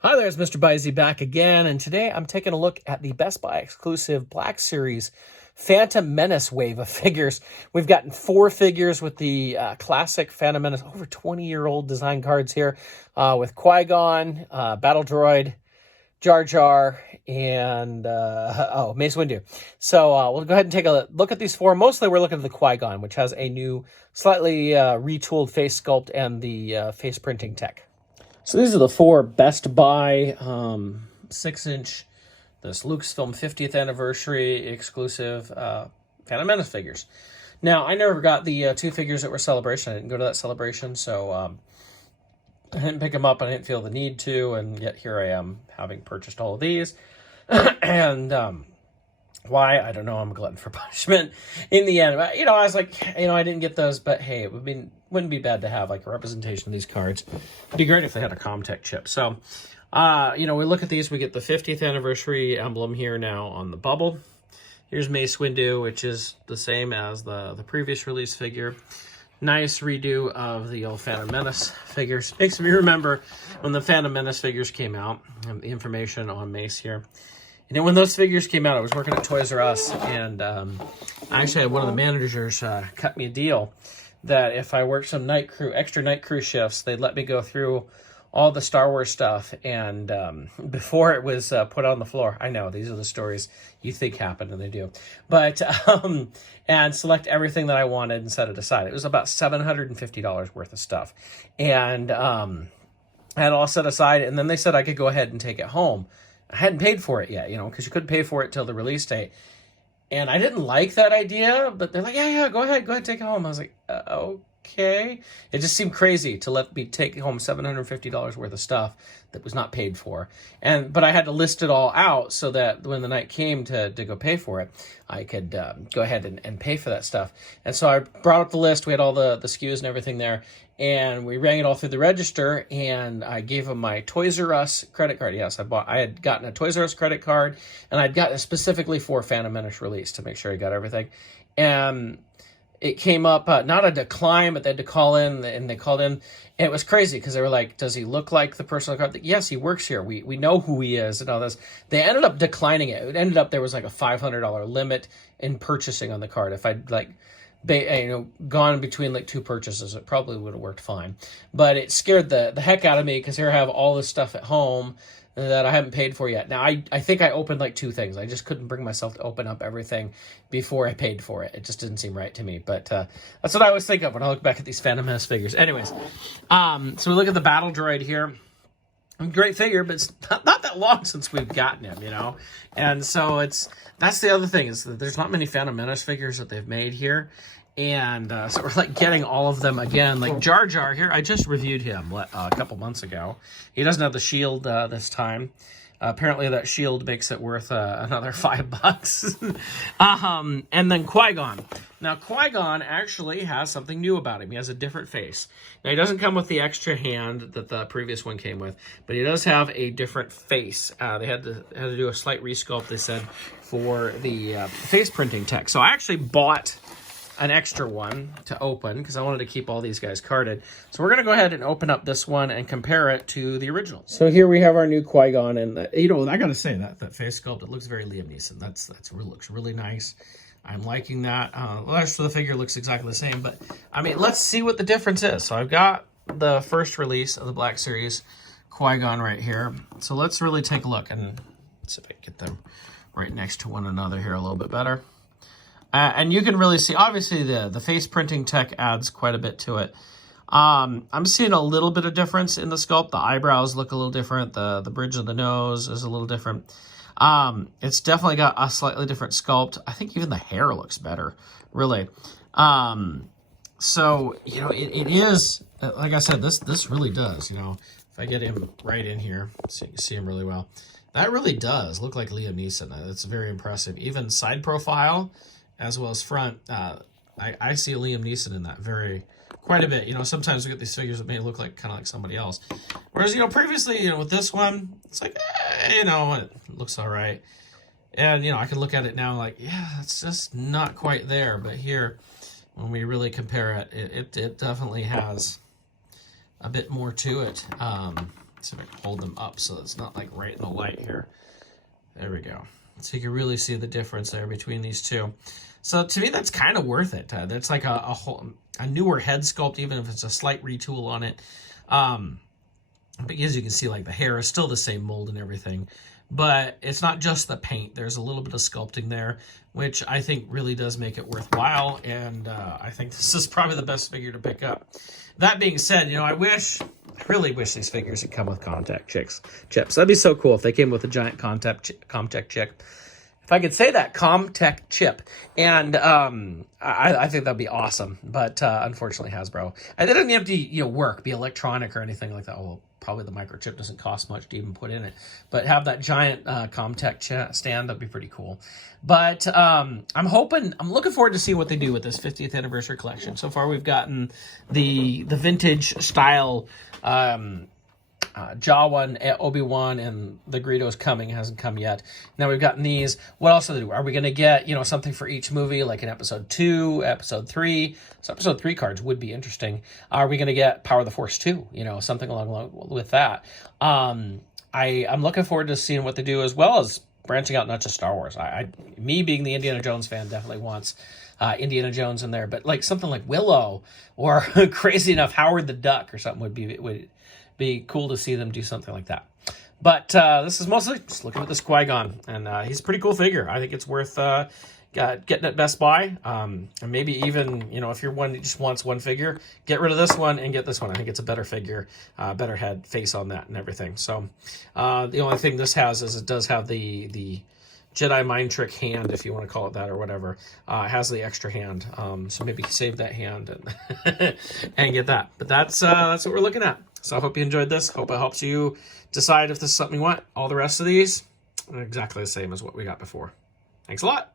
Hi there, it's MrByZ back again, and today I'm taking a look at the Best Buy exclusive Black Series Phantom Menace wave of figures. We've gotten 4 figures with the classic Phantom Menace, over 20-year-old design cards here, with Qui-Gon, Battle Droid, Jar Jar, and Mace Windu. So we'll go ahead and take a look at these 4. Mostly we're looking at the Qui-Gon, which has a new, slightly retooled face sculpt and the face printing tech. So these are the 4 Best Buy 6-inch, this Lucasfilm 50th anniversary exclusive Phantom Menace figures. Now, I never got the 2 figures that were Celebration. I didn't go to that celebration, so I didn't pick them up. I didn't feel the need to, and yet here I am, having purchased all of these. And why? I don't know. I'm a glutton for punishment in the end. But, I was like, I didn't get those, but hey, it wouldn't be bad to have like a representation of these cards. It'd be great if they had a Comtech chip. So, we look at these. We get the 50th anniversary emblem here now on the bubble. Here's Mace Windu, which is the same as the previous release figure. Nice redo of the old Phantom Menace figures. Makes me remember when the Phantom Menace figures came out, and the information on Mace here. And then when those figures came out, I was working at Toys R Us, and I actually had one of the managers cut me a deal that if I worked some extra night crew shifts, they'd let me go through all the Star Wars stuff, and before it was put on the floor. I know, these are the stories you think happen, and they do. But, and select everything that I wanted and set it aside. It was about $750 worth of stuff. And I had all set aside, and then they said I could go ahead and take it home. I hadn't paid for it yet, because you couldn't pay for it till the release date. And I didn't like that idea, but they're like, yeah, go ahead, take it home. I was like, okay. It just seemed crazy to let me take home $750 worth of stuff that was not paid for. But I had to list it all out so that when the night came to go pay for it, I could go ahead and pay for that stuff. And so I brought up the list. We had all the SKUs and everything there. And we rang it all through the register, and I gave them my Toys R Us credit card. Yes, I had gotten a Toys R Us credit card, and I'd gotten it specifically for Phantom Menace release to make sure I got everything. And it came up, not a decline, but they had to call in, and they called in, and it was crazy because they were like, does he look like the person on the card? Yes, he works here. We know who he is and all this. They ended up declining it. It ended up there was like a $500 limit in purchasing on the card. If I'd gone between like 2 purchases, it probably would have worked fine. But it scared the heck out of me because here I have all this stuff at home that I haven't paid for yet. Now, I think I opened like 2 things. I just couldn't bring myself to open up everything before I paid for it. It just didn't seem right to me. But that's what I always think of when I look back at these Phantom Menace figures. Anyways, so we look at the Battle Droid here. Great figure, but it's not that long since we've gotten him, And so that's the other thing, is that there's not many Phantom Menace figures that they've made here. And so we're like getting all of them again. Like Jar Jar here, I just reviewed him a couple months ago. He doesn't have the shield this time. Apparently that shield makes it worth another $5. And then Qui-Gon. Now, Qui-Gon actually has something new about him. He has a different face. Now, he doesn't come with the extra hand that the previous one came with, but he does have a different face. They had to do a slight resculpt, they said, for the face printing tech. So I actually bought an extra one to open because I wanted to keep all these guys carded. So we're going to go ahead and open up this one and compare it to the original. So here we have our new Qui-Gon, and I got to say that face sculpt, it looks very Liam Neeson. Looks really nice. I'm liking that. The rest of the figure looks exactly the same, but I mean, let's see what the difference is. So I've got the first release of the Black Series Qui-Gon right here. So let's really take a look, and let's see if I can get them right next to one another here a little bit better. And you can really see, obviously, the face printing tech adds quite a bit to it. I'm seeing a little bit of difference in the sculpt. The eyebrows look a little different. The bridge of the nose is a little different. It's definitely got a slightly different sculpt. I think even the hair looks better, really. So, it is, like I said, this really does, if I get him right in here, so you can see him really well. That really does look like Liam Neeson. It's very impressive. Even side profile, as well as front, I see Liam Neeson in that quite a bit. Sometimes we get these figures that may look like kind of like somebody else. Whereas, previously, with this one, it's like, it looks all right. And, I can look at it now like, yeah, it's just not quite there. But here, when we really compare it, it definitely has a bit more to it. see if I can hold them up so it's not like right in the light here. There we go. So you can really see the difference there between these two. So to me, that's kind of worth it. That's like a newer head sculpt, even if it's a slight retool on it. Because you can see like the hair is still the same mold and everything. But it's not just the paint. There's a little bit of sculpting there, which I think really does make it worthwhile. And I think this is probably the best figure to pick up. That being said, I really wish these figures would come with contact chips. That'd be so cool if they came with a giant contact chip. If I could say that, contact chip. And I think that'd be awesome. But unfortunately, Hasbro. They don't have to work, be electronic or anything like that. Oh, well, probably the microchip doesn't cost much to even put in it. But have that giant ComTech stand, that'd be pretty cool. But I'm looking forward to see what they do with this 50th anniversary collection. So far, we've gotten the vintage style Jawa, Obi-Wan, and the Greedo's coming. It hasn't come yet. Now we've gotten these. What else do they do? Are we going to get, something for each movie, like in episode 2, episode 3? So episode 3 cards would be interesting. Are we going to get Power of the Force 2? Something along with that. I'm looking forward to seeing what they do, as well as branching out, not just Star Wars. Me being the Indiana Jones fan definitely wants Indiana Jones in there, but like something like Willow or crazy enough Howard the Duck or something would be cool to see them do something like that. But this is mostly just looking at this Qui-Gon, and he's a pretty cool figure. I think it's worth getting at Best Buy, and maybe even, if you're one that just wants one figure, get rid of this one and get this one. I think it's a better figure, better head, face on that and everything. So the only thing this has is it does have the Jedi mind trick hand, if you want to call it that or whatever. It has the extra hand, so maybe save that hand and and get that. But that's what we're looking at. So I hope you enjoyed this. Hope it helps you decide if this is something you want. All the rest of these are exactly the same as what we got before. Thanks a lot.